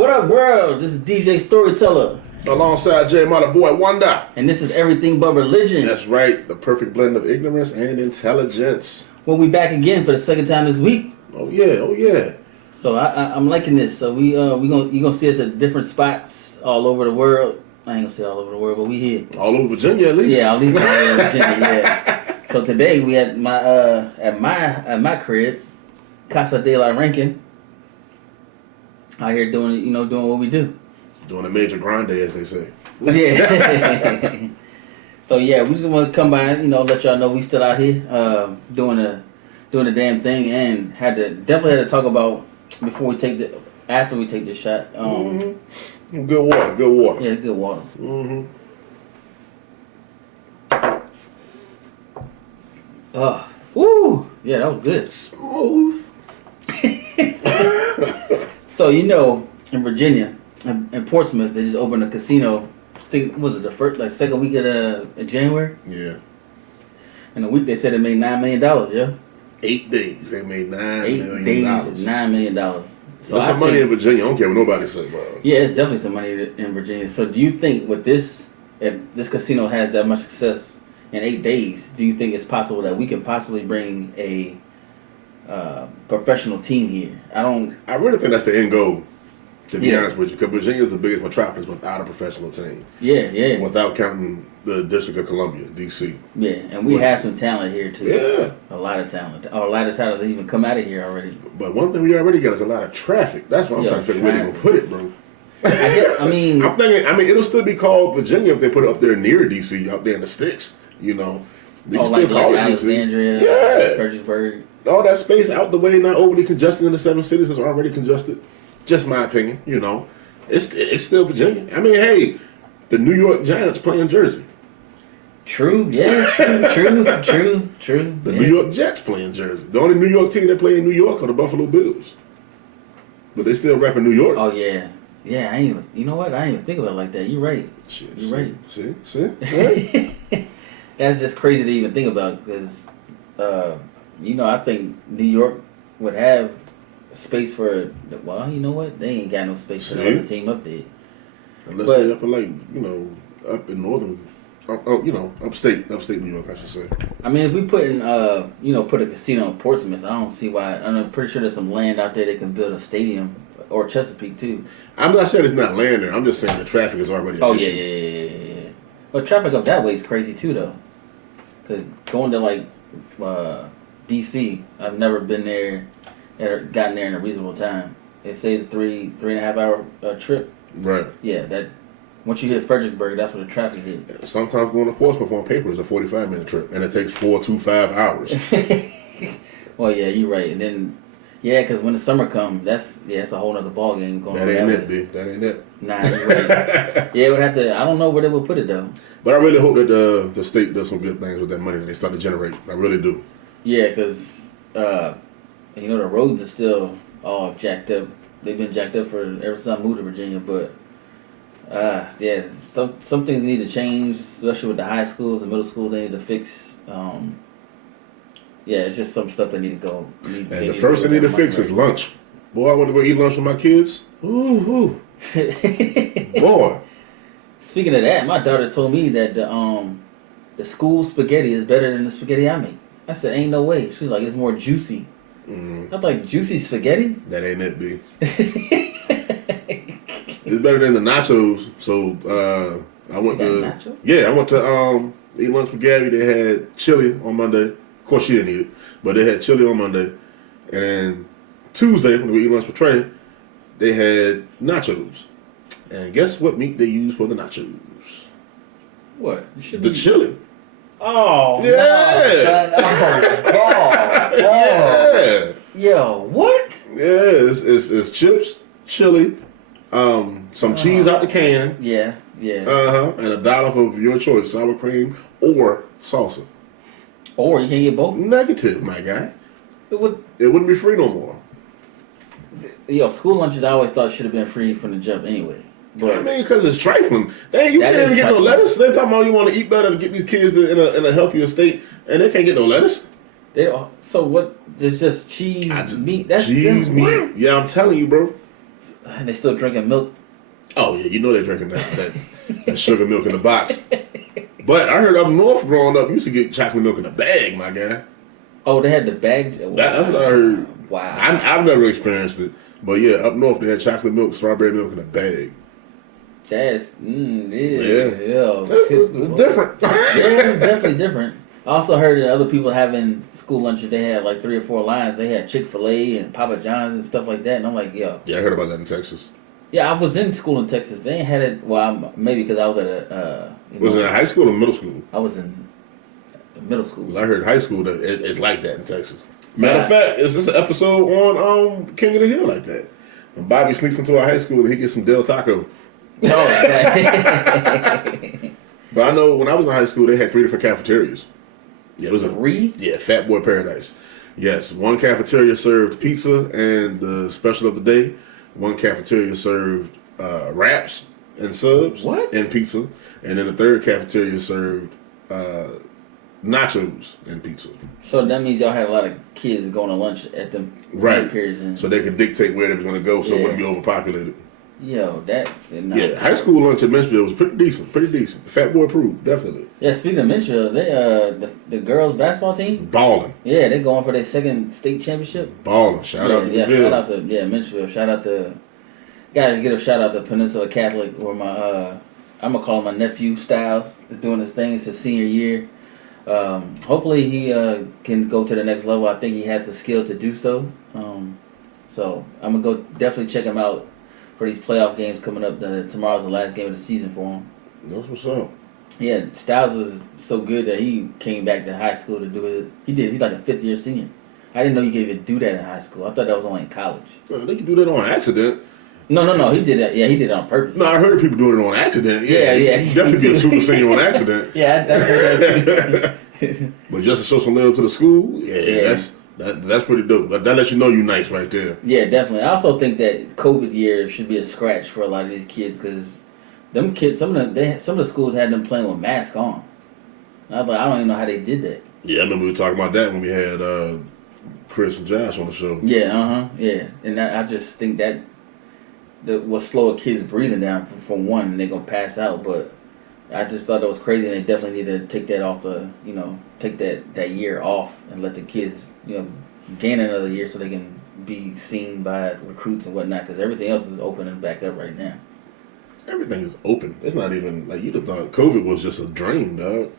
What up, world? This is DJ Storyteller. Alongside J. Mother Boy Wonder. And this is Everything But Religion. That's right. The perfect blend of ignorance and intelligence. Well, we back again for the second time this week. Oh, yeah. So I'm liking this. So you're gonna see us at different spots all over the world. I ain't gonna say all over the world, but we here. All over Virginia, at least. Yeah, at least all over Virginia, yeah. So today we at my crib, Casa de la Rankin. Out here doing what we do. Doing a major grande, as they say. Yeah. So yeah, we just want to come by, let y'all know we still out here doing the damn thing, and definitely had to talk about after we take this shot. Good water. Yeah, good water. Woo! Yeah, that was good. Smooth. So in Virginia, in Portsmouth, they just opened a casino. I think the second week of January. Yeah. In a week, they said it made $9 million. Yeah. 8 days, they made $9 million. 8 days, $9 million. So that's some money in Virginia. I don't care what nobody say about it. Yeah, it's definitely some money in Virginia. So do you think if this casino has that much success in 8 days, do you think it's possible that we can possibly bring a professional team here? I really think that's the end goal, to be honest with you, because Virginia is the biggest metropolis without a professional team. Yeah. Without counting the District of Columbia, D.C. Yeah, and we have some talent here too. Yeah. A lot of talent. A lot of talent that even come out of here already. But one thing we already got is a lot of traffic. That's what I'm trying to figure where they're going to put it, bro. I'm thinking, it'll still be called Virginia if they put it up there near D.C., up there in the sticks, They can still call it Alexandria, D.C. Yeah. Fredericksburg. All that space out the way, not overly congested in the 7 cities is already congested. Just my opinion, It's still Virginia. I mean, hey, the New York Giants play in Jersey. True, yeah, true. The New York Jets play in Jersey. The only New York team that play in New York are the Buffalo Bills. But they still repping New York. Oh, yeah. Yeah, I ain't even think of it like that. You're right. Shit, You're right. See? That's just crazy to even think about because, I think New York would have space for, you know what? They ain't got no space for the other team up there. Unless they're up in up in northern, upstate New York, I should say. I mean, if we put a casino in Portsmouth, I don't see why. I'm pretty sure there's some land out there they can build a stadium, or Chesapeake too. I'm not saying it's not land there. I'm just saying the traffic is already an issue. Yeah. But traffic up that way is crazy too, though. Because going to D.C., I've never been there or gotten there in a reasonable time. They say it's a 3.5 hour trip. Right. Yeah, that once you hit Fredericksburg, that's where the traffic is. Sometimes going to Portsmouth on paper is a 45-minute trip, and it takes 4 to 5 hours. Well, yeah, you're right. And then, because when the summer comes, that's a whole other ball game going on. That ain't it, B. That ain't it. Nah, you're right. Yeah, it would have to. I don't know where they would put it though. But I really hope that the state does some good things with that money that they start to generate. I really do. Yeah, because the roads are still all jacked up. They've been jacked up ever since I moved to Virginia. But some things need to change, especially with the high schools, the middle schools. They need to fix. It's just some stuff that need to go. And the first thing they need to fix is lunch. Boy, I want to go eat lunch with my kids. Ooh. Boy. Speaking of that, my daughter told me that the school spaghetti is better than the spaghetti I make. I said, ain't no way. She's like, it's more juicy. I was like, juicy spaghetti? That ain't it, B. It's better than the nachos. So I went to eat lunch with Gabby. They had chili on Monday. Of course, she didn't eat it, but they had chili on Monday. And then Tuesday, when we eat lunch with Trey, they had nachos. And guess what meat they used for the nachos? What? The chili. Oh, yeah. No, God. Yeah. Yo, what? Yeah, it's chips, chili, some cheese out the can. Yeah. And a dollop of your choice, sour cream or salsa. Or you can get both. Negative, my guy. It wouldn't be free no more. School lunches I always thought should have been free from the jump anyway. But I mean, because it's trifling. Dang, you can't even get no lettuce. They're talking about you want to eat better to get these kids in a healthier state, and they can't get no lettuce. So what? There's just cheese, meat. That's cheese, meat. Yeah, I'm telling you, bro. They still drinking milk. Oh yeah, you know they're drinking that sugar milk in the box. But I heard up north growing up, you used to get chocolate milk in a bag, my guy. Oh, they had the bag. Wow. That's what I heard. Wow. I've never experienced it, but yeah, up north they had chocolate milk, strawberry milk in a bag. That's different. Yeah, definitely different. I also heard that other people having school lunches, they had like 3 or 4 lines. They had Chick-fil-A and Papa John's and stuff like that. And I'm like, yo. Yeah, I heard about that in Texas. Yeah, I was in school in Texas. They ain't had it. Well, maybe because I was at a. Was it in high school or middle school? I was in middle school. 'Cause I heard high school that it's like that in Texas. Matter of fact, is this an episode on King of the Hill like that? When Bobby sneaks into a high school and he gets some Del Taco. Oh, But I know when I was in high school, they had 3 different cafeterias. Yeah, it was 3? Yeah, Fat Boy Paradise. Yes, one cafeteria served pizza and the special of the day. One cafeteria served wraps and subs and pizza. And then the third cafeteria served nachos and pizza. So that means y'all had a lot of kids going to lunch at them periods. And so they could dictate where they was going to go so it wouldn't be overpopulated. Yo, that's high school lunch at Menchville was pretty decent. Fat Boy approved, definitely. Yeah, speaking of Menchville, they the girls basketball team balling. Yeah, they going for their 2nd state championship. Balling. Shout out to Menchville. Shout out to gotta get a shout out to Peninsula Catholic, where my I'm gonna call him my nephew Styles is doing his thing. It's his senior year. Hopefully he can go to the next level. I think he has the skill to do so. So I'm gonna go definitely check him out for these playoff games coming up. Tomorrow's the last game of the season for him. That's what's up. Yeah, Styles was so good that he came back to high school to do it. He's like a 5th year senior. I didn't know you could even do that in high school. I thought that was only in college. Well, they could do that on accident. No. He did that. Yeah, he did it on purpose. No, I heard of people doing it on accident. Yeah. You definitely be a super senior on accident. Yeah, that's But just to show some love to the school, that's pretty dope. That lets you know you're nice right there. Yeah, definitely. I also think that COVID year should be a scratch for a lot of these kids because them kids, some of the schools had them playing with masks on. And I was like, I don't even know how they did that. Yeah, I remember we were talking about that when we had Chris and Josh on the show. Yeah, and I just think that will slow a kid's breathing down for one, and they're gonna pass out. But I just thought that was crazy, and they definitely need to take that off take that year off and let the kids, gain another year so they can be seen by recruits and whatnot, because everything else is opening back up right now. Everything is open. It's not even like you'd have thought COVID was just a dream, dog.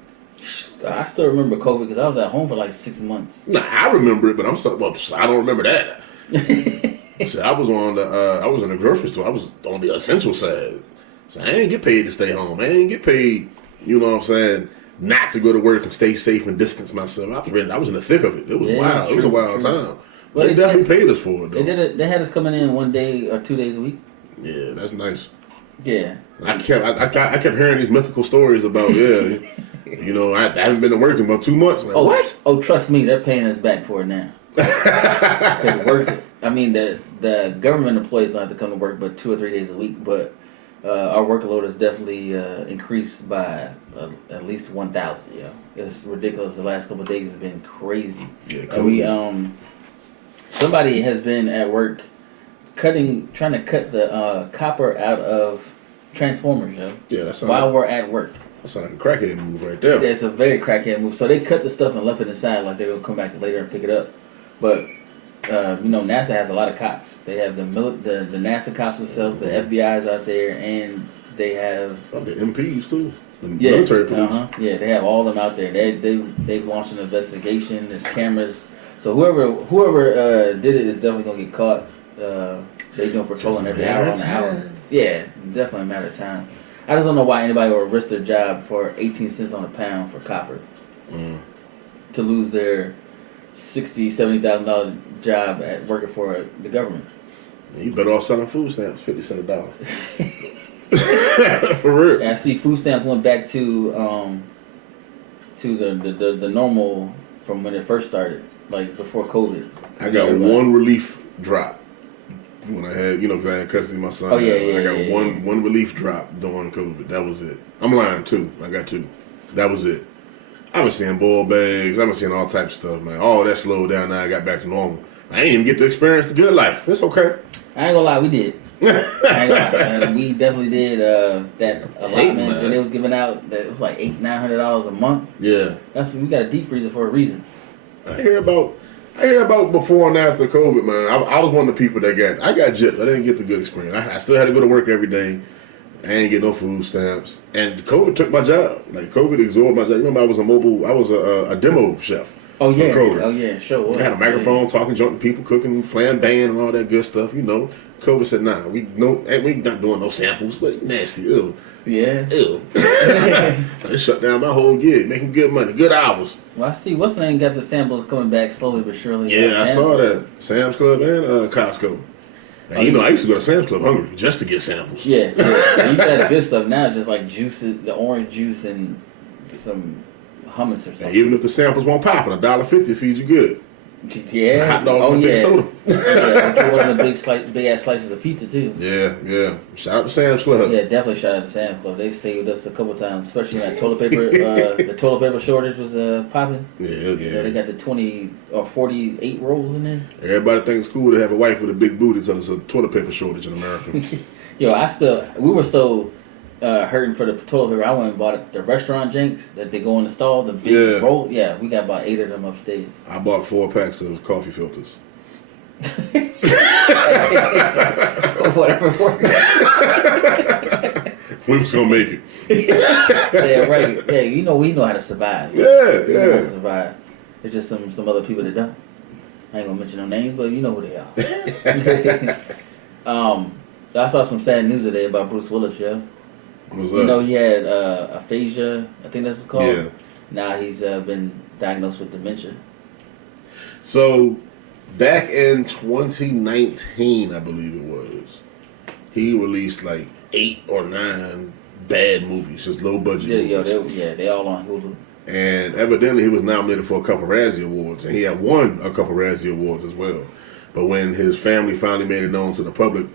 I still remember COVID because I was at home for like 6 months. Nah, I remember it, but I don't remember that. So I was in the grocery store. I was on the essential side. So I ain't get paid to stay home. I ain't get paid, not to go to work and stay safe and distance myself. I was in the thick of it. It was wild. It was a wild time. But they definitely paid us for it, though. They had us coming in 1 day or 2 days a week. Yeah, that's nice. Yeah. I kept hearing these mythical stories about, I haven't been to work in about 2 months. Like, what? Oh, trust me, they're paying us back for it now. The government employees don't have to come to work but 2 or 3 days a week, but our workload has definitely increased by at least 1,000. Yeah, it's ridiculous. The last couple of days has been crazy. Yeah, cool. Somebody has been at work trying to cut the copper out of transformers. Yeah, that's while we're at work. That's like a crackhead move right there. Yeah, it's a very crackhead move. So they cut the stuff and left it inside, like they're gonna come back later and pick it up. But NASA has a lot of cops. They have the NASA cops themselves, the FBI's out there, and they have the MPs too. The military police. Yeah, they have all of them out there. They've launched an investigation. There's cameras. So whoever did it is definitely gonna get caught. They doing patrolling every hour on the hour. Yeah, definitely a matter of time. I just don't know why anybody would risk their job for 18 cents on a pound for copper to lose their $60,000, $70,000 job at working for the government. You better off selling food stamps, 50 cents a dollar. For real. Yeah, I see food stamps went back to the normal from when it first started, like before COVID. I got one relief drop when I had, because I had custody of my son. I got one relief drop during COVID. That was it. I'm lying too. I got 2. That was it. I've been seeing boiled bags. I've been seeing all types of stuff, man. All that slowed down. Now I got back to normal. I ain't even get to experience the good life. It's okay. I ain't gonna lie, we did. I ain't gonna lie, man. We definitely did that allotment that they was giving out. That was like $800-900 a month. Yeah. We got a deep freezer for a reason. I hear about before and after COVID, man. I was one of the people that I got gypped. I didn't get the good experience. I still had to go to work every day. I ain't get no food stamps. And COVID took my job. Like, COVID absorbed my job. You remember I was a demo chef. Oh, yeah. Kroger. Oh, yeah, sure. I had a microphone, talking junk to people, cooking, flambeing, and all that good stuff, you know. COVID said, nah, we not doing no samples, but nasty, ew. Yeah. Ew. They shut down my whole gig, making good money, good hours. Well, I see. What's the name got the samples coming back slowly but surely? Yeah, I saw that. Sam's Club and Costco. And I used to go to Sam's Club hungry just to get samples. Yeah. You used to have the good stuff now, just like juices, the orange juice and some hummus or something. And even if the samples won't pop, $1.50 feeds you good. Yeah. A hot dog and a big soda. Yeah, one of the big ass slices of pizza too. Yeah. Shout out to Sam's Club. Yeah, definitely shout out to Sam's Club. They saved us a couple times, especially when that toilet paper, the toilet paper shortage was popping. Yeah. They got the 20 or 48 rolls in there. Everybody thinks it's cool to have a wife with a big booty until there's a toilet paper shortage in America. We were so hurting for the toilet paper. I went and bought the restaurant jinx that they go in the stall, the big roll. Yeah, we got about 8 of them upstairs. I bought 4 packs of coffee filters. Whatever works. We was gonna make it. Yeah, right. Yeah, we know how to survive. Yeah. We know how to survive. There's just some other people that don't. I ain't gonna mention no names, but you know who they are. I saw some sad news today about Bruce Willis, yeah. What's that? He had aphasia, I think that's what it's called. Yeah. Now he's been diagnosed with dementia. So, back in 2019, I believe it was, he released like 8 or 9 bad movies, just low budget movies. They all on Hulu. And evidently he was nominated for a couple Razzie Awards, and he had won a couple Razzie Awards as well. But when his family finally made it known to the public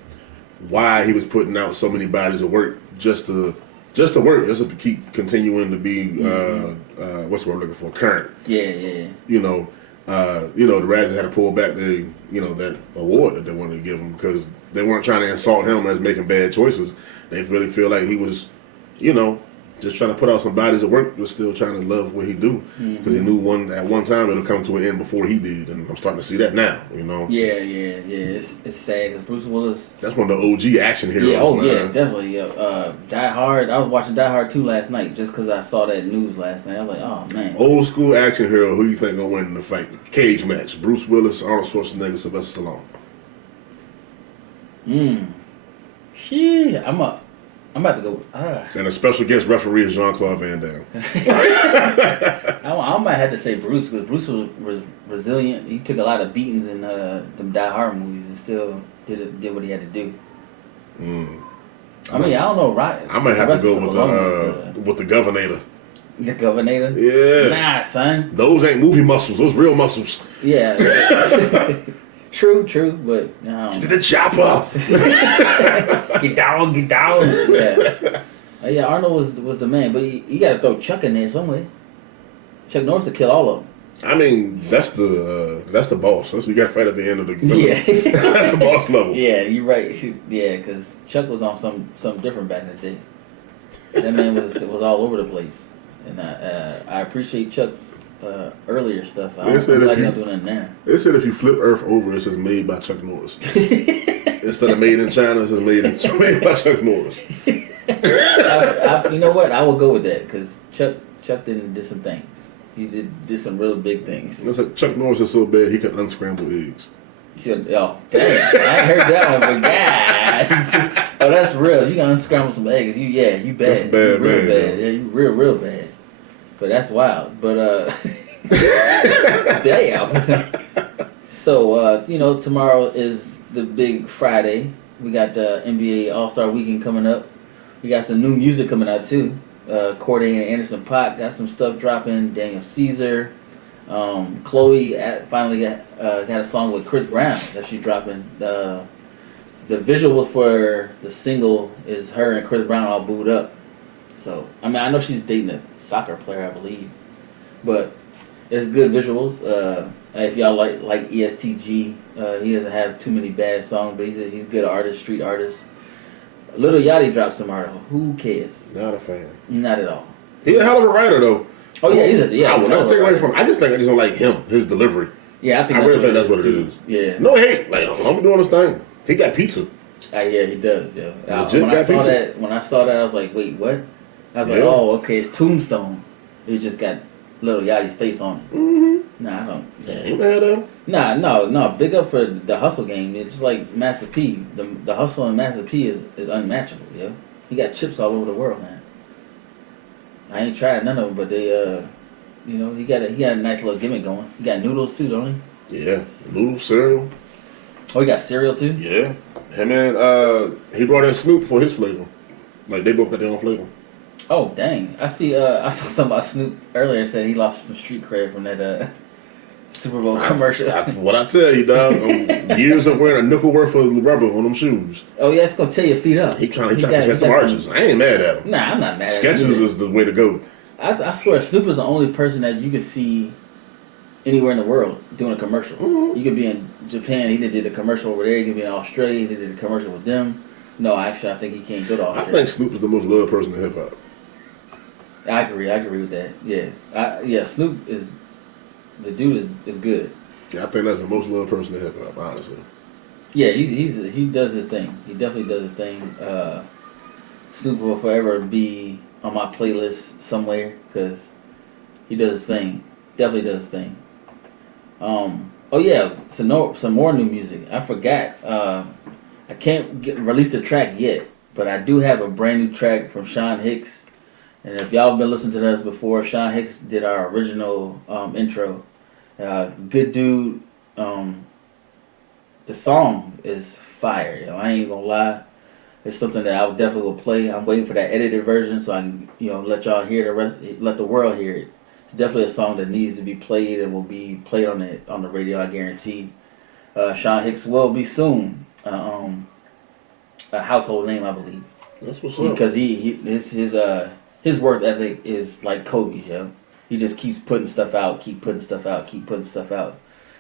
why he was putting out so many bodies of work just to work, just to keep continuing to be what's the word I'm looking for, current. Yeah. The Razzies had to pull back that award that they wanted to give him because they weren't trying to insult him as making bad choices. They really feel like he was, just trying to put out some bodies of work, but still trying to love what he do. Because he knew at one time it'll come to an end before he did, and I'm starting to see that now. Yeah. It's sad because Bruce Willis. That's one of the OG action heroes. Yeah, definitely. Die Hard. I was watching Die Hard 2 last night just because I saw that news last night. I was like, oh man. Old school action hero. Who you think gonna win in the fight? Cage match. Bruce Willis, Arnold Schwarzenegger, Sylvester Stallone. Shit, I'm about to go. And a special guest referee is Jean-Claude Van Damme. I might have to say Bruce because Bruce was resilient. He took a lot of beatings in them Die Hard movies and still did what he had to do. I don't know, right? I might have to go with the Governor. The Governor? Yeah. Nah, son. Those ain't movie muscles. Those real muscles. Yeah. True, but get to the chopper. Get down. Yeah. Arnold was the man, but you got to throw Chuck in there somewhere. Chuck Norris to kill all of them. I mean, that's the boss. That's what you got to fight at the end of the game. Yeah. That's the boss level. Yeah, you're right. Yeah, because Chuck was on something different back in the day. That man was all over the place, and I appreciate Chuck's earlier stuff. They said I'm not doing that now. They said if you flip Earth over, it says made by Chuck Norris. Instead of made in China, it says made by Chuck Norris. You know what? I will go with that because Chuck did some things. He did some real big things. Chuck Norris is so bad he can unscramble eggs. Oh, damn. I ain't heard that one, but guys. Oh, that's real. You can unscramble some eggs. You bad. That's bad, real man. Bad. Yeah, you real bad. But that's wild. But, damn. So, tomorrow is the big Friday. We got the NBA All-Star Weekend coming up. We got some new music coming out, too. Corday and Anderson .Paak got some stuff dropping. Daniel Caesar. Chloe finally got a song with Chris Brown that she's dropping. The visual for the single is her and Chris Brown all booed up. So, I know she's dating a soccer player, I believe. But It's good visuals. If y'all like ESTG, he doesn't have too many bad songs, but he's a good artist, street artist. Lil Yachty dropped some art. Who cares? Not a fan. Not at all. He's a hell of a writer, though. Oh yeah, I will not take away from him. I just think I just don't like him, his delivery. Yeah, I really think that's what it is. Yeah. No hate. Like, I'm doing his thing. He got pizza. Yeah, he does. Yeah. When I saw that, I was like, wait, what? I was like, oh, okay, it's Tombstone. It just got Lil Yachty's face on it. Mm-hmm. Nah, I don't. Yeah, ain't mad at him. No. Big up for the hustle game. It's just like Master P. The hustle in Master P is unmatchable. Yeah, he got chips all over the world, man. I ain't tried none of them, but they, he got a nice little gimmick going. He got noodles too, don't he? Yeah, noodles, cereal. Oh, he got cereal too. Yeah, him and he brought in Snoop for his flavor. Like they both got their own flavor. Oh dang! I saw something about Snoop earlier. Said he lost some street cred from that Super Bowl commercial. What I tell you, dog. Years of wearing a nickel worth of rubber on them shoes. Oh yeah, it's gonna tear your feet up. He trying to catch some arches. I ain't mad at him. Nah, I'm not mad at him. Skechers is the way to go. I swear, Snoop is the only person that you could see anywhere in the world doing a commercial. Mm-hmm. You could be in Japan. He did a commercial over there. You could be in Australia. He did a commercial with them. No, actually, I think he can't go to Australia. I think Snoop is the most loved person in hip hop. I agree with that. Yeah, Snoop is the dude is good. Yeah, I think that's the most loved person in hip hop, honestly. Yeah, he does his thing. He definitely does his thing. Snoop will forever be on my playlist somewhere because he does his thing. Definitely does his thing. Oh yeah, some more new music. I forgot. I can't release the track yet, but I do have a brand new track from Sean Hicks. And if y'all been listening to us before, Sean Hicks did our original intro. Good dude. The song is fire. I ain't gonna lie. It's something that I definitely will play. I'm waiting for that edited version so I can, let y'all hear the rest, let the world hear it. It's definitely a song that needs to be played and will be played on the radio. I guarantee. Sean Hicks will be soon. A household name, I believe. That's what's up. Because his work ethic is like Kobe's, yo. He just keeps putting stuff out, keep putting stuff out.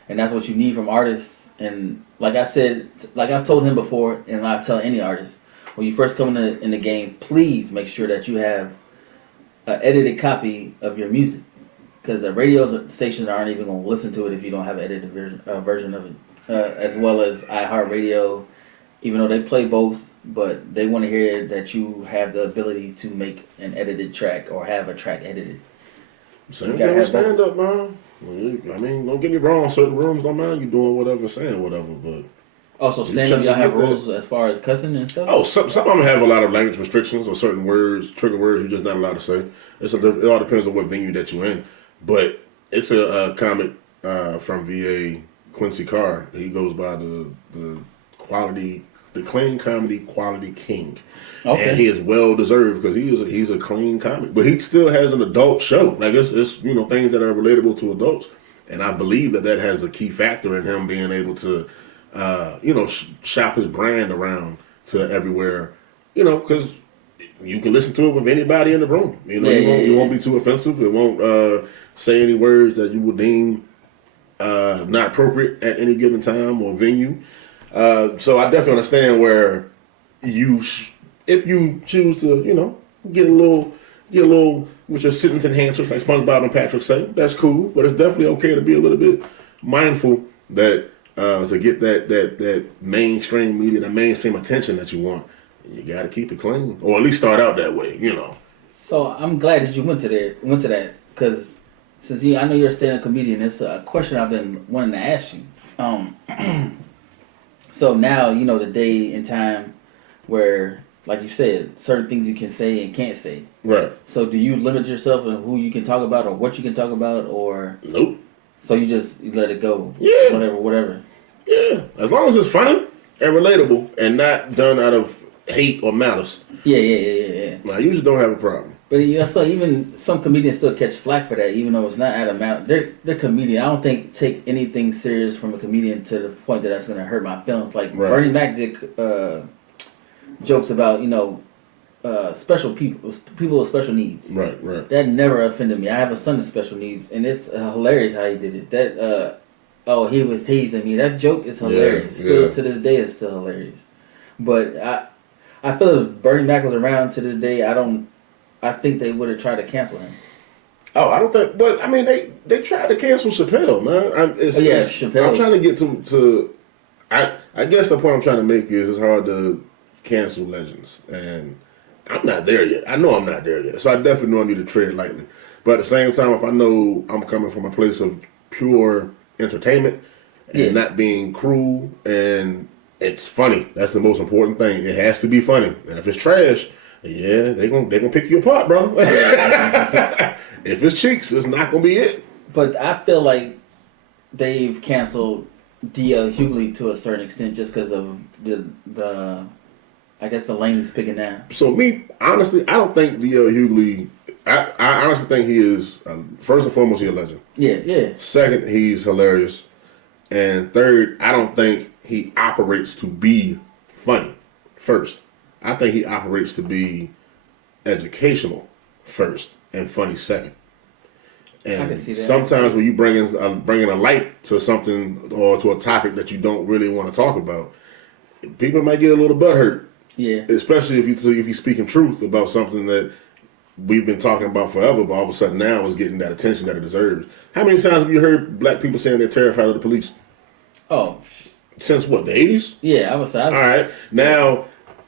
And that's what you need from artists. And like I said, like I've told him before, and I tell any artist, when you first come in the game, please make sure that you have an edited copy of your music. Because the radio stations aren't even going to listen to it if you don't have an edited version of it. As well as iHeartRadio, even though they play both, but they want to hear that you have the ability to make an edited track or have a track edited. Same thing with stand up, man. I mean, don't get me wrong, certain rooms don't mind you doing whatever, saying whatever, but... Also, stand up, y'all have rules as far as cussing and stuff? Oh, some of them have a lot of language restrictions or certain words, trigger words you're just not allowed to say. It all depends on what venue that you're in. But it's a comic from VA, Quincy Carr. He goes by the clean comedy quality king. Okay. And he is well deserved because he's a clean comic. But he still has an adult show. Like it's things that are relatable to adults. And I believe that has a key factor in him being able to shop his brand around to everywhere, because you can listen to it with anybody in the room. You won't be too offensive. It won't say any words that you would deem not appropriate at any given time or venue. So I definitely understand where if you choose to, get a little with your sentence enhancers like SpongeBob and Patrick say, that's cool. But it's definitely okay to be a little bit mindful that to get that mainstream media, that mainstream attention that you want, you got to keep it clean, or at least start out that way, So I'm glad that you went to that, because since I know you're a stand-up comedian, it's a question I've been wanting to ask you. So now the day and time where, like you said, certain things you can say and can't say. Right. So do you limit yourself on who you can talk about or what you can talk about, or nope? So you let it go. Yeah. Whatever. Yeah. As long as it's funny and relatable and not done out of hate or malice. Yeah. I usually don't have a problem. But so even some comedians still catch flack for that, even though it's not out of malice. They're comedian. I don't take anything serious from a comedian to the point that that's going to hurt my feelings. Like Bernie Mac did jokes about special people with special needs. Right, right. That never offended me. I have a son with special needs, and it's hilarious how he did it. That he was teasing me. That joke is hilarious. Still to this day, it's still hilarious. But I feel if Bernie Mac was around to this day, I think they would have tried to cancel him. Oh, I don't think. But I mean, they tried to cancel Chappelle, man. Chappelle. I'm trying to get to. I guess the point I'm trying to make is it's hard to cancel legends, and I'm not there yet. I know I'm not there yet, so I definitely know I need to tread lightly. But at the same time, if I know I'm coming from a place of pure entertainment and not being cruel, and it's funny, that's the most important thing. It has to be funny, and if it's trash, they gonna pick you apart, bro. If it's cheeks, it's not gonna be it. But I feel like they've canceled D.L. Hughley to a certain extent just because of the I guess the lane he's picking now. So me, honestly, I don't think D.L. Hughley. I honestly think he is first and foremost he's a legend. Yeah. Second, he's hilarious, and third, I don't think he operates to be funny. First, I think he operates to be educational first and funny second. And I can see that. Sometimes when you bringing a light to something or to a topic that you don't really want to talk about, people might get a little butthurt. Yeah. Especially if you're speaking truth about something that we've been talking about forever, but all of a sudden now it's getting that attention that it deserves. How many times have you heard black people saying they're terrified of the police? Oh. Since what, the 80s? Yeah, I was. All right. Now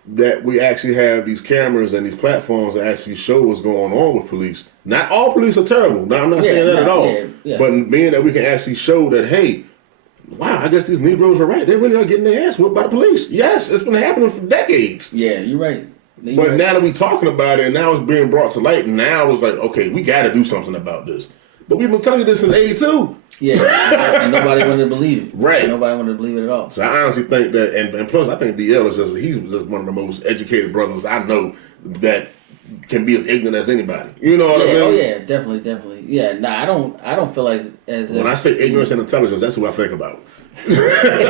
that we actually have these cameras and these platforms that actually show what's going on with police. Not all police are terrible. Now, I'm not saying that at all. Yeah. But being that we can actually show that, hey, wow, I guess these Negroes are right. They really are getting their ass whipped by the police. Yes, it's been happening for decades. Yeah, you're right. But now that we're talking about it, and now it's being brought to light, and now it's like, okay, we got to do something about this. But we've been telling you this since '82. Yeah, and nobody wanted to believe it. Right. Nobody wanted to believe it at all. So I honestly think that, and plus I think DL is he's just one of the most educated brothers I know that can be as ignorant as anybody. You know what I mean? Oh yeah, definitely. Yeah, I don't feel like as when I say ignorance and intelligence, that's who I think about.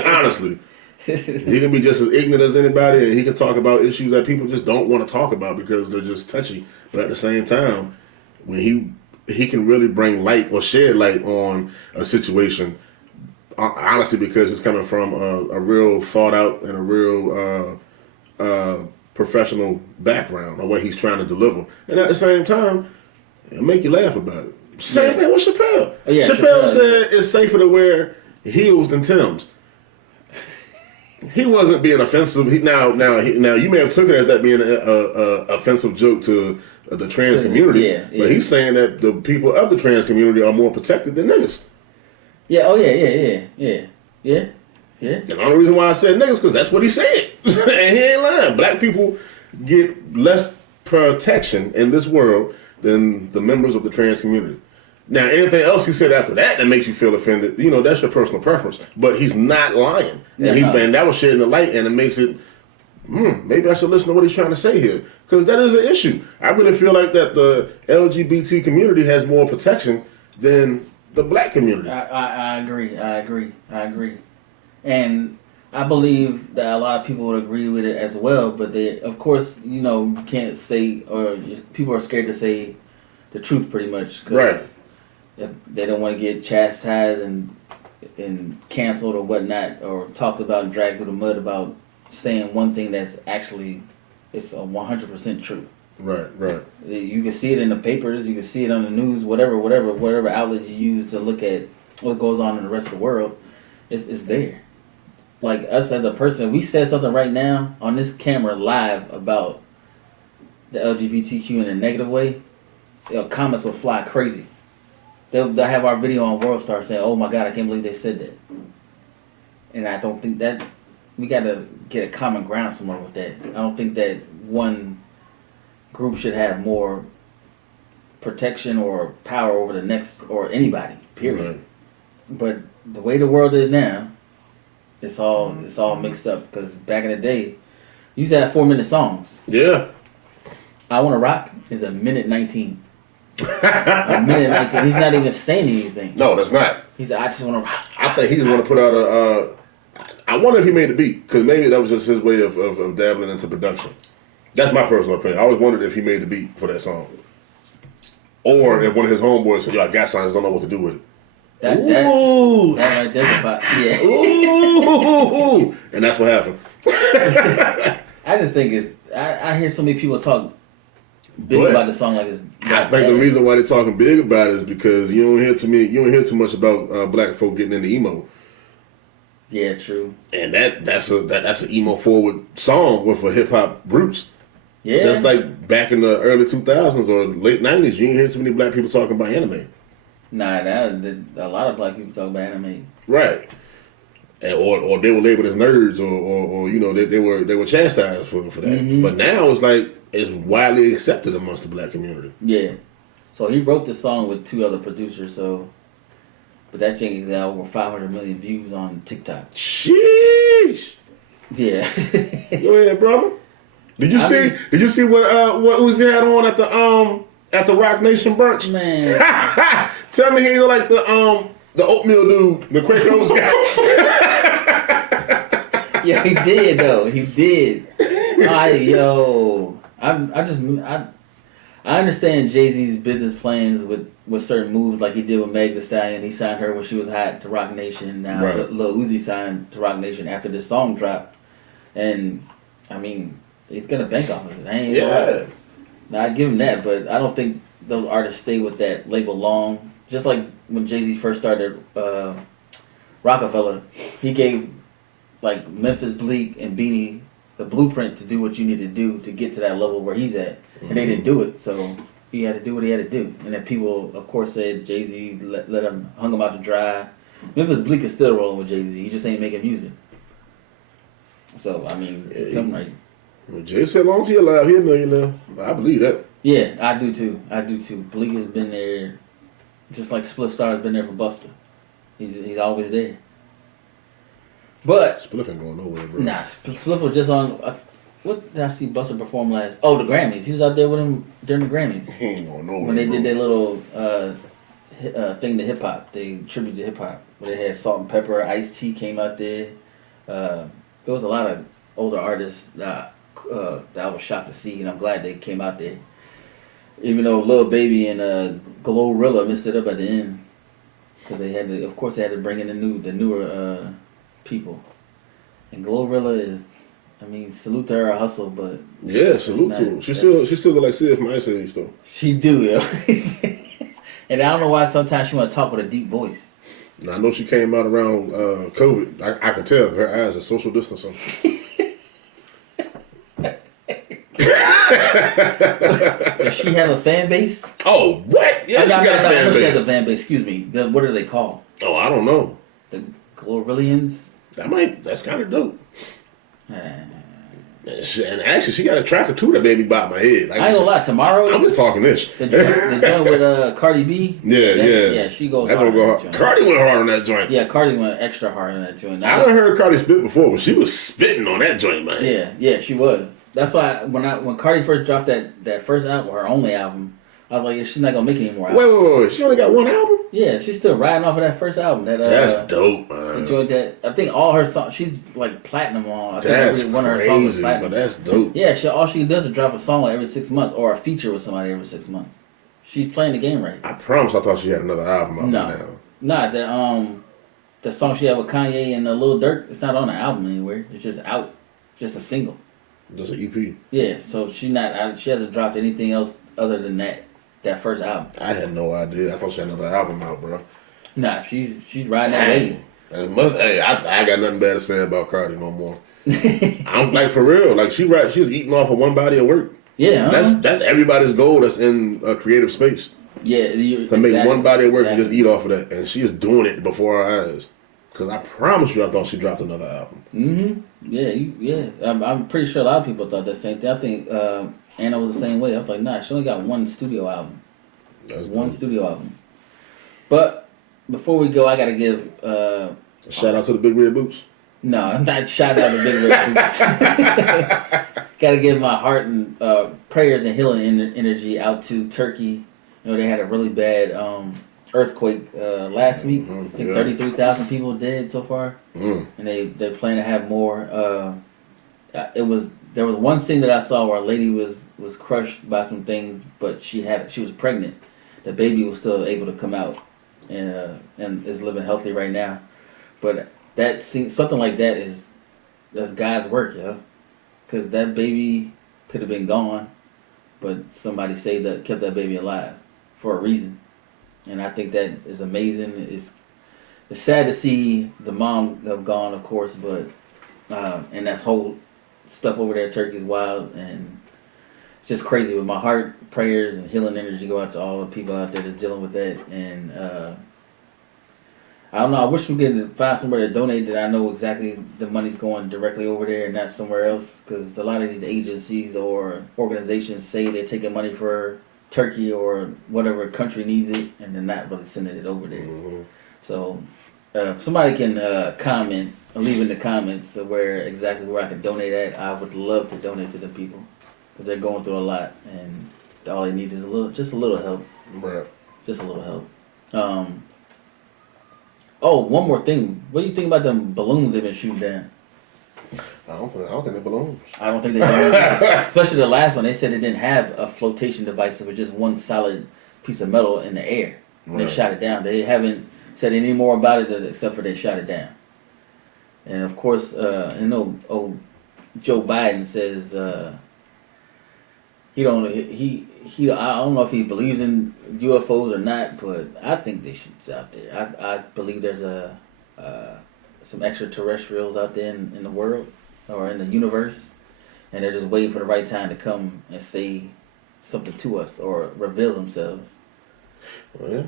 Honestly. He can be just as ignorant as anybody, and he can talk about issues that people just don't want to talk about because they're just touchy. But at the same time, when he can really bring light or shed light on a situation, honestly, because it's coming from a real thought out and a real professional background on what he's trying to deliver. And at the same time, it'll make you laugh about it. Same thing with Chappelle. Oh, yeah, Chappelle said it's safer to wear heels than Timbs. He wasn't being offensive. Now, you may have took it as that being an offensive joke to the trans community. Yeah. But he's saying that the people of the trans community are more protected than niggas. Yeah. Oh yeah. And the only reason why I said niggas because that's what he said, and he ain't lying. Black people get less protection in this world than the members of the trans community. Now, anything else he said after that makes you feel offended, that's your personal preference. But he's not lying. And that was shedding the light, and it makes it, maybe I should listen to what he's trying to say here. Because that is an issue. I really feel like that the LGBT community has more protection than the black community. I agree. And I believe that a lot of people would agree with it as well. But they, of course, you can't say, or people are scared to say the truth pretty much. Right. If they don't want to get chastised and canceled or whatnot, or talked about and dragged through the mud about saying one thing that's actually it's 100% true. Right. You can see it in the papers, you can see it on the news, whatever outlet you use to look at what goes on in the rest of the world, it's there. Like us as a person, we said something right now on this camera live about the LGBTQ in a negative way, comments will fly crazy. They'll have our video on WorldStar saying, "Oh my God, I can't believe they said that." And I don't think that we got to get a common ground somewhere with that. I don't think that one group should have more protection or power over the next or anybody. Period. Right. But the way the world is now, it's all mixed up. Because back in the day, you used to have 4-minute songs. Yeah. I Wanna Rock is a minute 19. A minute 19. He's not even saying anything. No, that's not. He said, "I just want to rock." I think he just want to put out I wonder if he made the beat, because maybe that was just his way of dabbling into production. That's my personal opinion. I always wondered if he made the beat for that song. Or if one of his homeboys said, yo, I got something, don't know what to do with it. That right there's about, yeah. Ooh. And that's what happened. I just think I hear so many people talk big about the song like it's. I think the reason why they're talking big about it is because you don't hear too much about black folk getting into emo. Yeah, true. And that's an emo forward song with a hip hop roots. Yeah. Just like back in the early 2000s or late 90s, you didn't hear too many black people talking about anime. Nah, a lot of black people talk about anime. Right. Or they were labeled as nerds, or you know they were chastised for that. Mm-hmm. But now it's widely accepted amongst the black community. Yeah. So he wrote this song with 2 other producers. But that thing got over 500 million views on TikTok. Sheesh. Yeah. Go ahead, brother. Did you see what Uzi had on at the Rock Nation brunch? Man. Tell me he ain't like the oatmeal dude, the Quakers guy. Yeah, he did though. He did. I understand Jay-Z's business plans with certain moves, like he did with Meg Thee Stallion. He signed her when she was hot to Rock Nation. Now Lil Uzi signed to Rock Nation after this song dropped, and I mean he's gonna bank off of it. Now I give him that, but I don't think those artists stay with that label long. Just like when Jay-Z first started Rockefeller, he gave like Memphis Bleak and Beanie the blueprint to do what you need to do to get to that level where he's at. And they didn't do it, so he had to do what he had to do. And then people, of course, said Jay-Z hung him out to dry. Memphis Bleak is still rolling with Jay-Z. He just ain't making music. So, I mean, it's something right. Well, Jay said, as long as he alive, he'll millionaire. I believe that. Yeah, I do too. Bleak has been there, just like Spliff Star has been there for Buster. He's always there. But Spliff ain't going nowhere, bro. Nah, Spliff was just on. What did I see Buster perform last? Oh, the Grammys. He was out there with him during the Grammys. He ain't going nowhere. When they did their little thing to hip hop, they tribute to hip hop. Where they had Salt and Pepper, Ice-T came out there. There was a lot of older artists that I was shocked to see, and I'm glad they came out there. Even though Lil Baby and Glorilla messed it up at the end, because they had to bring in the newer people. And Glorilla is, I mean, salute to her hustle, but yeah, salute to her. She still got like Sid from Ice Age though. She do, yo. And I don't know why sometimes she want to talk with a deep voice. Now, I know she came out around COVID. I can tell her eyes are social distancing. Does she have a fan base? Oh, what? Yeah, she got a fan base. She has a fan base. Excuse me. What are they called? Oh, I don't know. The Glorillians? That's kind of dope. And actually, she got a tracker too that made me bop my head. Like, I ain't gonna lie, tomorrow. I'm just talking this. The joint with Cardi B. Yeah, she goes. That's gonna go hard. Cardi went hard on that joint. Yeah, Cardi went extra hard on that joint. I done heard Cardi spit before, but she was spitting on that joint, man. Yeah, she was. That's why when Cardi first dropped that first album, her only album, I was like, she's not gonna make any more albums. Wait. She only got one album? Yeah, she's still riding off of that first album. That's dope, man. Enjoyed that. I think all her songs, she's like platinum on. I that's think one of her songs is platinum. But that's dope. Yeah, all she does is drop a song like every 6 months or a feature with somebody every 6 months. She's playing the game right. I promise I thought she had another album out now. Nah, the song she had with Kanye and Lil Durk, it's not on the album anywhere. It's just out, just a single. Just an EP. Yeah, so she hasn't dropped anything else other than that first album. I had no idea. I thought she had another album out, bro. Nah, she's riding that wave. I got nothing bad to say about Cardi no more. I'm like, for real. Like, she's eating off of one body of work. Yeah, that's everybody's goal. That's in a creative space. Yeah, to make one body of work and just eat off of that, and she is doing it before our eyes. Cause I promise you, I thought she dropped another album. Mm-hmm. Yeah. I'm pretty sure a lot of people thought that same thing. I think Anna was the same way. I was like, nah, she only got one studio album. Studio album. But before we go, I gotta give a shout out to the Big Red Boots. No, I'm not shouting out the Big Red Boots. Gotta give my heart and prayers and healing energy out to Turkey. You know, they had a really bad earthquake last week. I think 33,000 people dead so far. And they plan to have more there was one scene that I saw where a lady was crushed by some things, but she was pregnant. The baby was still able to come out, and is living healthy right now. But that scene, something like that's God's work, yo. Because that baby could have been gone, but somebody kept that baby alive for a reason, and I think that is amazing. It's sad to see the mom have gone, of course, but and that whole stuff over there in Turkey is wild, and it's just crazy. With my heart, prayers, and healing energy go out to all the people out there that's dealing with that. And I don't know. I wish we could find somewhere to donate that I know exactly the money's going directly over there and not somewhere else. Because a lot of these agencies or organizations say they're taking money for Turkey or whatever country needs it, and they're not really sending it over there. Mm-hmm. So if somebody can comment, or leave in the comments where I can donate at, I would love to donate to the people because they're going through a lot, and all they need is just a little help. Right. Just a little help. Oh, one more thing. What do you think about them balloons they've been shooting down? I don't think they're balloons. I don't think they do. Especially the last one. They said it didn't have a flotation device. It was just one solid piece of metal in the air. Right. They shot it down. They haven't said any more about it except for they shot it down. And of course, Joe Biden says I don't know if he believes in UFOs or not, but I think this shit's out there. I believe there's some extraterrestrials out there in the world or in the universe, and they're just waiting for the right time to come and say something to us or reveal themselves. Well, yeah.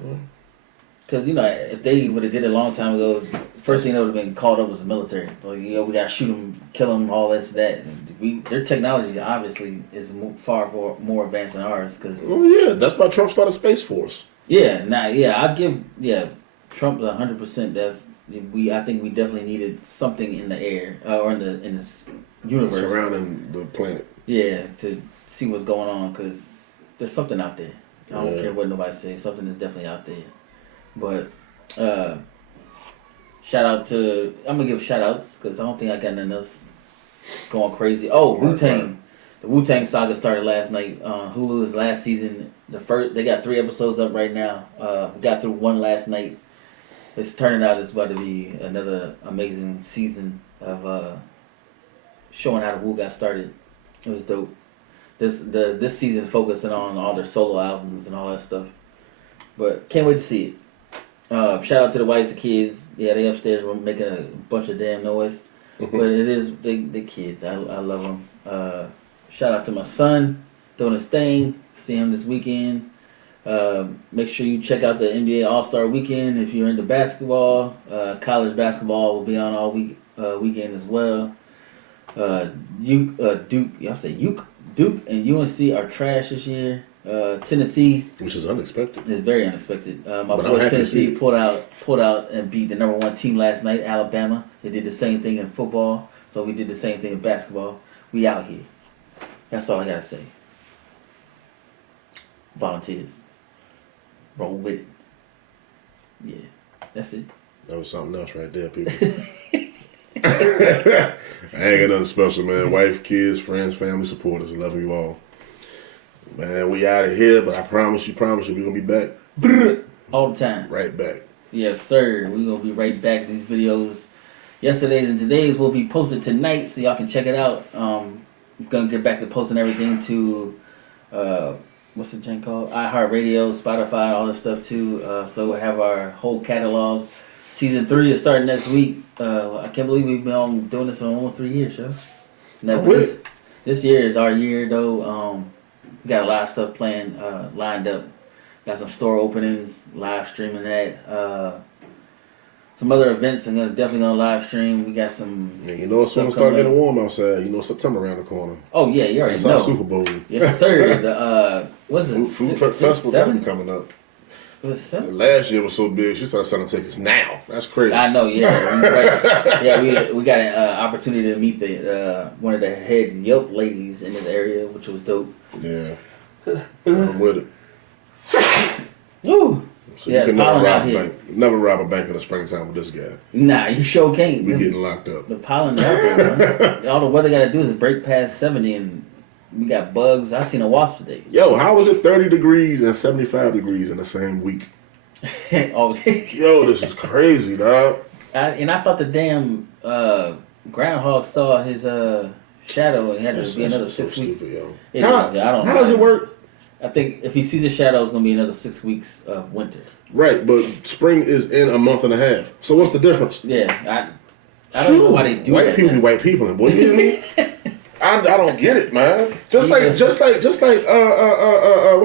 Because, if they would have did it a long time ago, first thing that would have been called up was the military. Like, we got to shoot them, kill them, all this, that. Their technology obviously is far more advanced than ours. Oh, yeah. That's why Trump started Space Force. Yeah. I'll give Trump 100%. I think we definitely needed something in the air or in this universe. Surrounding the planet. Yeah, to see what's going on, because there's something out there. I don't care what nobody says. Something is definitely out there. But shout out to, I'm gonna give shout outs because I don't think I got nothing else going crazy. Oh, Wu-Tang. Right. The Wu-Tang saga started last night. Hulu's last season. They got 3 episodes up right now. We got through 1 last night. It's turning out it's about to be another amazing season of showing how the Wu got started. It was dope. This season focusing on all their solo albums and all that stuff. But can't wait to see it. Shout out to the wife, the kids. Yeah, they upstairs were making a bunch of damn noise. Mm-hmm. But it is the kids. I love them. Shout out to my son doing his thing. See him this weekend. Make sure you check out the NBA All-Star Weekend if you're into basketball. College basketball will be on all weekend as well. Duke and UNC are trash this year. Tennessee, which is unexpected. It's very unexpected. My boys Tennessee pulled out and beat the number 1 team last night, Alabama. They did the same thing in football, so we did the same thing in basketball. We out here. That's all I gotta say. Volunteers, roll with it. Yeah, that's it. That was something else right there, people. I ain't got nothing special, man. Wife, kids, friends, family, supporters. I love you all. Man, we out of here, but I promise you, we're going to be back. All the time. Right back. Yes, sir. We're going to be right back. These videos, yesterday's and today's, will be posted tonight, so y'all can check it out. I'm going to get back to posting everything to, what's the channel called? iHeartRadio, Spotify, all that stuff, too. So we'll have our whole catalog. Season 3 is starting next week. I can't believe we've been doing this for almost 3 years, yo. This year is our year, though. We got a lot of stuff planned, lined up. Got some store openings, live streaming that. Some other events I'm definitely gonna live stream. We got some. Yeah, it's gonna start getting warm outside. September around the corner. Oh yeah, you already know. That's our Super Bowl. Yes, sir. The what's it? Food truck festival got me coming up. Last year was so big, she started selling tickets now. That's crazy. I know, yeah. Yeah, we got an opportunity to meet the one of the head Yelp ladies in this area, which was dope. Yeah. I'm with it. Woo. So Yeah, you can pollen never out rob a here. bank. Never rob a bank in the springtime with this guy. Nah, you sure can't. We getting locked up. The pollen out there, man. All the weather got to do is break past 70 and we got bugs. I seen a wasp today. Yo, how was it 30 degrees and 75 degrees in the same week? Oh, Yo, this is crazy, dog. I thought the damn groundhog saw his shadow and he had to be another 6 weeks. Stupid, yo. It is, I don't how know. does it work? I think if he sees a shadow, it's going to be another 6 weeks of winter. Right, but spring is in a month and a half. So what's the difference? Yeah, I don't know why they do white that. people be white people, and boy, you hear me? I don't get it, man. Just like what's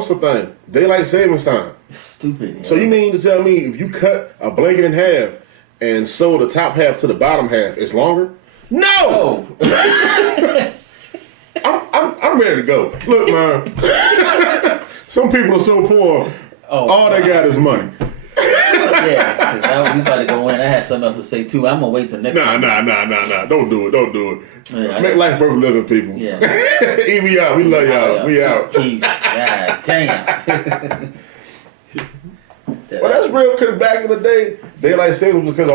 the thing? Daylight savings time. Stupid. So you mean to tell me if you cut a blanket in half and sew the top half to the bottom half, it's longer? No. Oh. I'm ready to go. Look, man. Some people are so poor. All they got is money. Yeah, because we about to go in. I had something else to say too. I'm gonna wait till next. Nah. Don't do it. Yeah, Make life worth living, people. Yeah. We out. We love y'all. We out. Peace. God damn. Well, that's real, because back in the day, daylight savings was because all